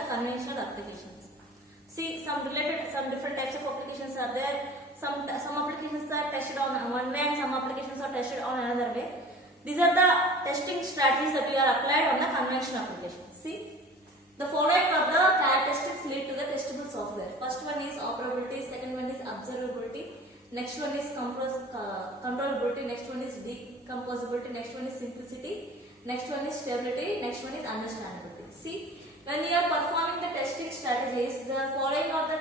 the conventional applications. See, some different types of applications are there. Some applications are tested on one way and some applications are tested on another way. These are the testing strategies that we are applied on the conventional applications. See, the following are the characteristics lead to the testable software. First one is operability, second one is observability, next one is controllability, next one is decomposability, next one is simplicity, next one is stability, next one is understandability. See, when you are performing the testing strategies, the following are the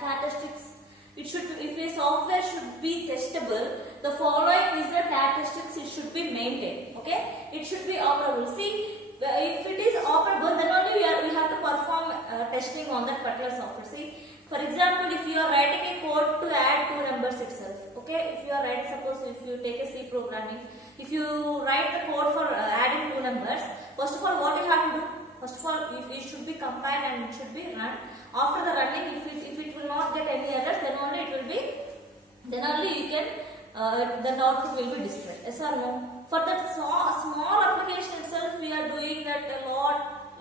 characteristics. If a software should be testable, the following is the characteristics it should be maintained. Okay, it should be operable. See, if it is operable, then only we have to perform testing on that particular software. See, for example, if you are writing a code to add two numbers itself, okay, if you are writing, suppose if you take a C programming, if you write the code for adding two numbers, first of all, what you have to do? First of all, it should be compiled and it should be run. After the running, if it will not get any errors, then only it will be, then only you can, the output will be displayed. Yes or no? For that small application itself, we are doing that a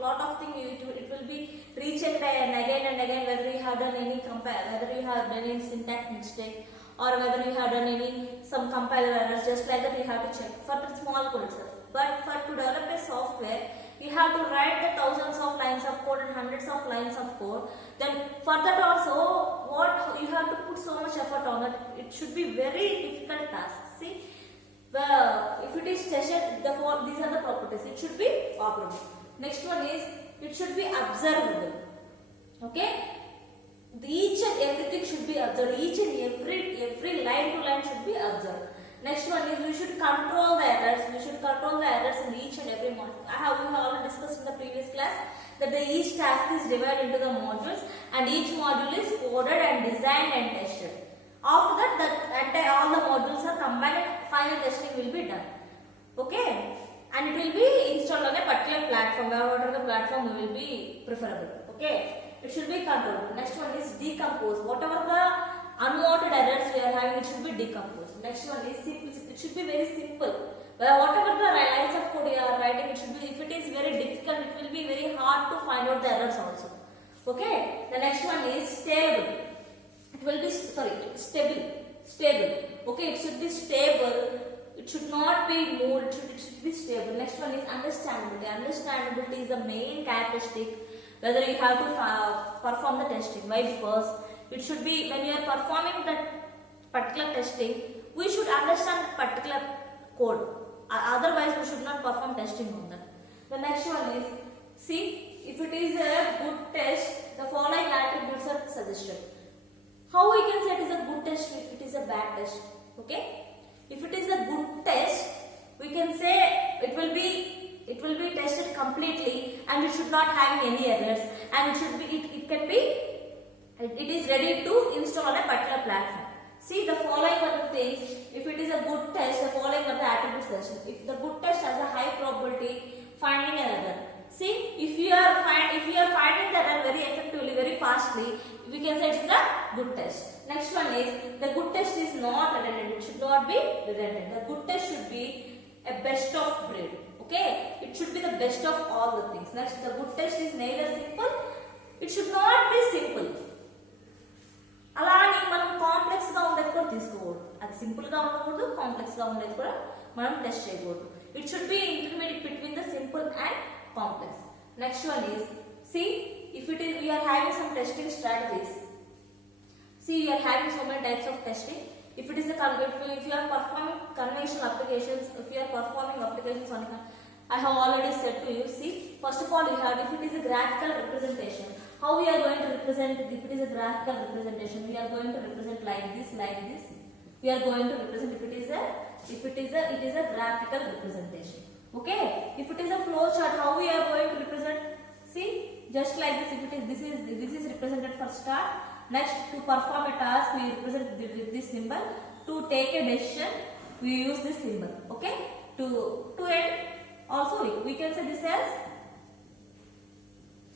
lot of things. It will be rechecked and again whether you have done any whether you have done any syntax mistake or whether you have done some compiler errors. Just like that, you have to check for the small code itself. But to develop a software, you have to write the thousands of lines of code and hundreds of lines of code. Then for that also, what you have to put so much effort on it. It should be very difficult task. See, if it is tested, these are the properties. It should be operable. Next one is it should be observable. Okay, each and everything should be observed. Each and every line to line should be observed. Next one is we should control the errors. We should control the errors in each and every module. We have already discussed in the previous class that each task is divided into the modules and each module is coded and designed and tested. After that, all the modules are combined and final testing will be done. Okay, and it will be installed on a particular platform. Whatever the platform will be preferable. Okay, it should be controlled. Next one is decompose. Whatever the unwanted errors we are having, it should be decomposed. Next one is simplicity. It should be very simple. Whatever the lines of code you are writing, it should be. If it is very difficult, it will be very hard to find out the errors also. Okay. The next one is stable. It will be stable. Okay. It should be stable. It should not be moved. It should be stable. Next one is understandability. Understandability is the main characteristic whether you have to perform the testing. Why? Because it should be, when you are performing that particular testing, we should understand that particular code. Otherwise, we should not perform testing on that. The next one is, see, if it is a good test, the following attributes are suggested. How we can say it is a good test if it is a bad test? Okay? If it is a good test, we can say it will be tested completely and it should not have any errors, and it is ready to install on a particular platform. See, the following are the things. If it is a good test, the following are the attributes suggested. If the good test has a high probability finding an error. See, if you are finding the error very effectively, very fastly, we can say it is a good test. Next one is the good test is not redundant. It should not be redundant. The good test should be a best of breed. Okay, it should be the best of all the things. Next, the good test is neither simple. It should not be simple. అలాని మనం complex గా ఉండేది కూడా తీసుకోకూడదు. అది simple గా ఉండకూడదు, complex గా ఉండేది కూడా మనం టెస్ట్ చేయకూడదు. It should be intermediate between the simple and complex. Next one is, see, if it is we are having some testing strategies. See, we are having so many types of testing. If it is if you are performing conventional applications, if you are performing applications on I have already said to you. See, first of all, you have, if it is a graphical representation, how we are going to represent? If it is a graphical representation, we are going to represent like this. We are going to represent it is a graphical representation. Okay. If it is a flow chart, how we are going to represent? See, just like this. If it is this is represented for start. Next, to perform a task, we represent with this symbol. To take a decision, we use this symbol. Okay. To end, also we can say this as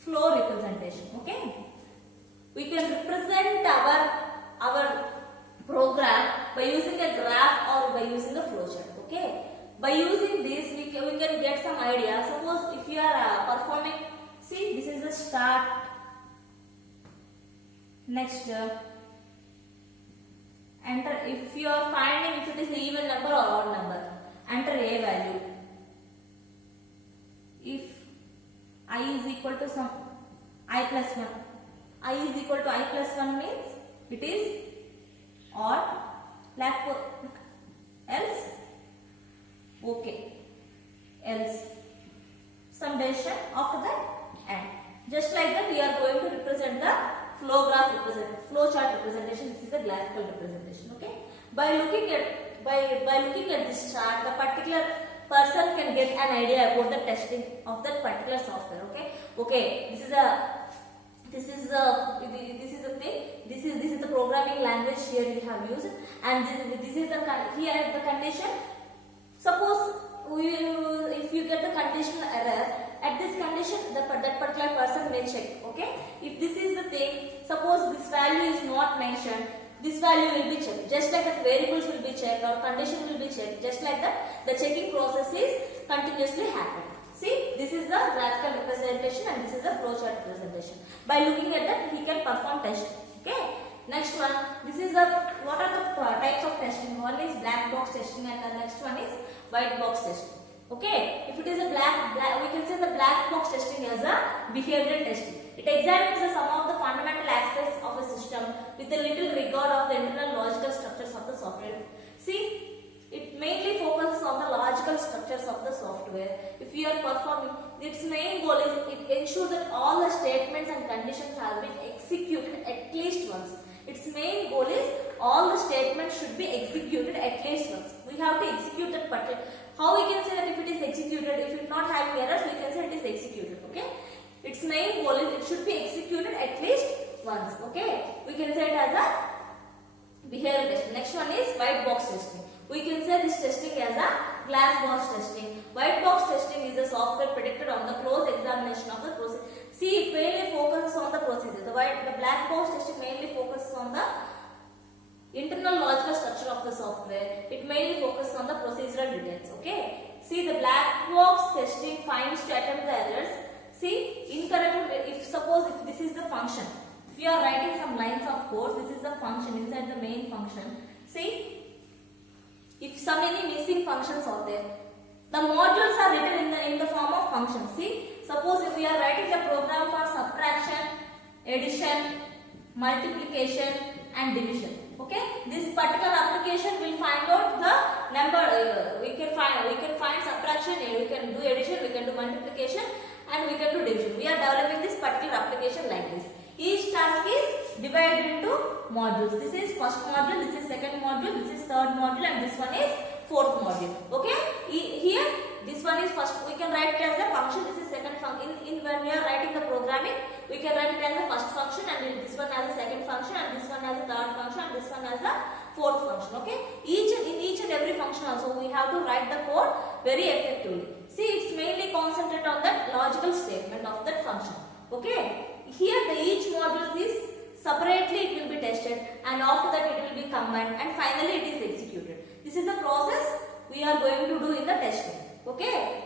flow representation. Okay, we can represent our program by using a graph or by using a flowchart. Okay, by using this we can get some idea. Suppose if you are performing, see, this is the start. Next, enter if you are finding if it is an even number or odd number. Enter a value. If I is equal to some I plus 1, I is equal to I plus 1 means it is odd, else okay, else some decision after that and. Just like that we are going to represent the flow chart representation. This is the graphical representation. Okay. By looking at this chart, the particular person can get an idea about the testing of that particular software. Okay. This is the thing. This is the programming language here we have used, and this is the here the condition. Suppose if you get the conditional error, at this condition that particular person may check. Okay. If this is the thing, suppose this value is not mentioned, this value will be checked. Just like that variables will be checked or condition will be checked. Just like that the checking process is continuously happening. See, this is the graphical representation and this is the flowchart representation. By looking at that, he can perform testing. Okay. Next one, this is what are the types of testing? One is black box testing and the next one is white box testing. Okay, if it is a black, we can say the black box testing as a behavioral testing. It examines the sum of the fundamental aspects of a system with a little regard of the internal logical structures of the software. See, it mainly focuses on the logical structures of the software. If you are performing, its main goal is it ensures that all the statements and conditions have been executed at least once. Its main goal is all the statements should be executed at least once. We have to execute that particular. How we can say that if it is executed, if it is not having errors, we can say it is executed. Okay. Its main goal is it should be executed at least once. Okay. We can say it as a behavioral testing. Next one is white box testing. We can say this testing as a glass box testing. White box testing is a software predicted on the close examination of the process. See, it mainly focuses on the procedure. The black box testing mainly focuses on the internal logical structure of the software. It mainly focuses on the procedural details. Okay. See, the black box testing finds to attempt the errors. See, incorrect. If suppose if this is the function, if you are writing some lines of code, this is the function inside the main function. See, if so many missing functions are there, the modules are written in the form of functions. See, suppose if we are writing a program for subtraction, addition, multiplication, and division. Okay, this particular application will find out the number. We can find subtraction, we can do addition, we can do multiplication, and we can do division. We are developing this particular application like this. Each task is divided into modules. This is first module, this is second module, this is third module, and this one is fourth module. Okay, here this one is first. We can write it as a function. This is second function. When we are writing the programming, we can write it as a first function, and this one as a second function, and this one as a third function, and this one as a fourth function. Okay, in each and every function also we have to write the code very effectively. See, it's mainly concentrate on that logical statement of that function. Okay, here each module is separately it will be tested, and after that it will be combined, and finally it is executed. This is the process we are going to do in the testing. Okay,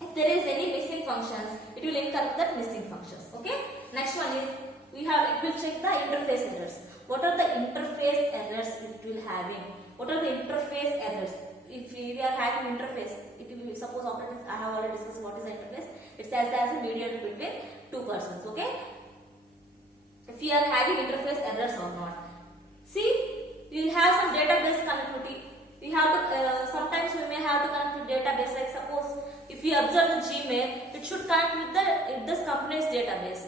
if there is any missing functions, it will incorrect that missing functions. Okay, next one is it will check the interface errors. What are the interface errors it will having? What are the interface errors? If we are having interface, it will be, suppose I have already discussed what is the interface. It says as a mediator between two persons. Okay, if we are having interface errors or not. See, we will have some database connectivity. We have to sometimes we may have to connect with database. Like suppose if we observe the Gmail, it should connect with this company's database.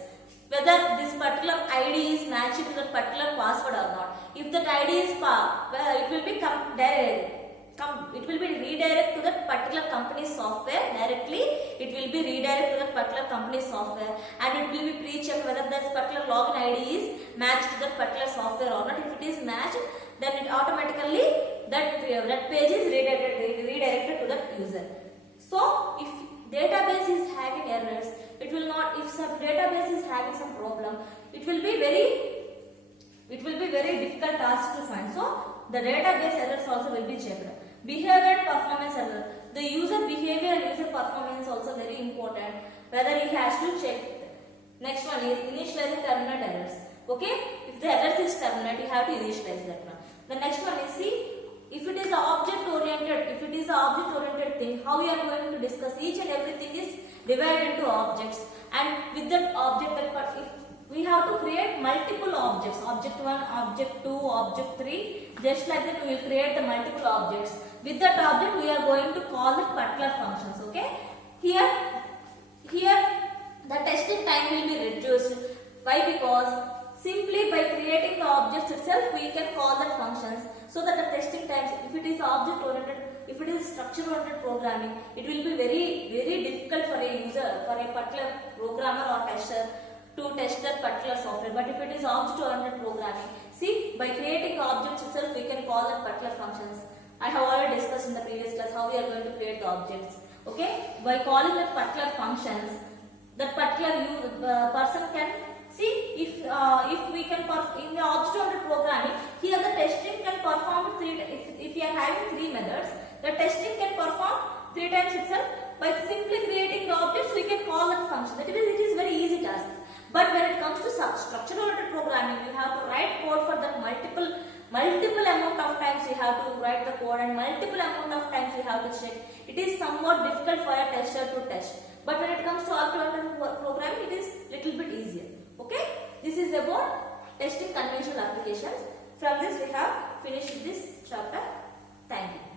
Whether this particular ID is matching to the particular password or not. If that ID is it will be it will be redirect to that particular company's software directly. It will be redirect to that particular company's software, and it will be pre-checked whether that particular login ID is matched to that particular software or not. If it is matched, then it automatically that page is redirected to that user. So if database is having errors, it will not. If some database is having some problem, it will be very difficult task to find. So the database errors also will be checked. Behavior and performance error. The user behavior and user performance also very important. Whether he has to check Next one is initializing terminate errors. Okay, if the errors is terminate, you have to initialize that one. The next one is, see, if it is a object oriented thing, how we are going to discuss each and everything is divided into objects, and with that object, if we have to create multiple objects, object 1, object 2, object 3, just like that we will create the multiple objects. With that object we are going to call it particular functions. Okay, here the testing time will be reduced. Why? Because simply by creating the objects itself we can call that functions, so that the testing times, if it is object oriented, if it is structure oriented programming, it will be very difficult for a user, for a particular programmer or tester to test that particular software. But if it is object oriented programming, see, by creating the objects itself we can call that particular functions. I have already discussed in the previous class how we are going to create the objects. Okay, by calling that particular functions, that particular person can see, if we can in the object oriented programming, here the testing can perform if you are having 3 methods, the testing can perform 3 times itself. By simply creating the objects we can call that function. It is very easy task. But when it comes to structure oriented programming, you have to write code for that multiple amount of times you have to write the code, and multiple amount of times you have to check. It is somewhat difficult for a tester to test. But when it comes to object-oriented programming, it is little bit easier. Okay, this is about testing conventional applications. From this we have finished this chapter. Thank you.